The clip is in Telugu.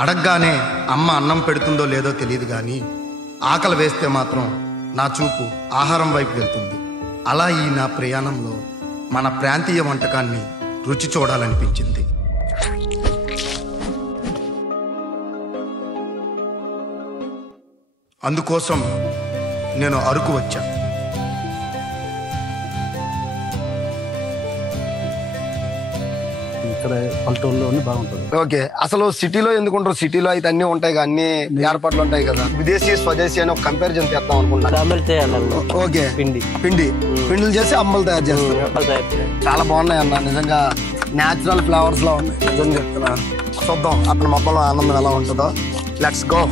అడగగానే అమ్మ అన్నం పెడుతుందో లేదో తెలియదు కానీ ఆకలి వేస్తే మాత్రం నా చూపు ఆహారం వైపు వెళ్తుంది. అలా ఈ నా ప్రయాణంలో మన ప్రాంతీయ వంటకాన్ని రుచి చూడాలనిపించింది. అందుకోసం నేను అరకు వచ్చా. ఇక్కడ పల్లెటూరులోనే బాగుంటుంది. ఓకే, అసలు సిటీలో ఎందుకుంటారు? సిటీలో అయితే అన్ని ఉంటాయి కదా, అన్ని ఏర్పాట్లు ఉంటాయి కదా. విదేశీ స్వదేశీ అని ఒక కంపారిజన్ చేద్దాం అనుకుంటున్నాను. ఓకే, పిండిలు చేసి అమ్మలు తయారు చేస్తారు. చాలా బాగున్నాయి అన్న, నిజంగా న్యాచురల్ ఫ్లేవర్స్ లా ఉన్నాయి. నిజంగా చెప్తున్నా, చూద్దాం అతని మొక్కలో ఆనందం ఎలా ఉంటుందో. Let's go.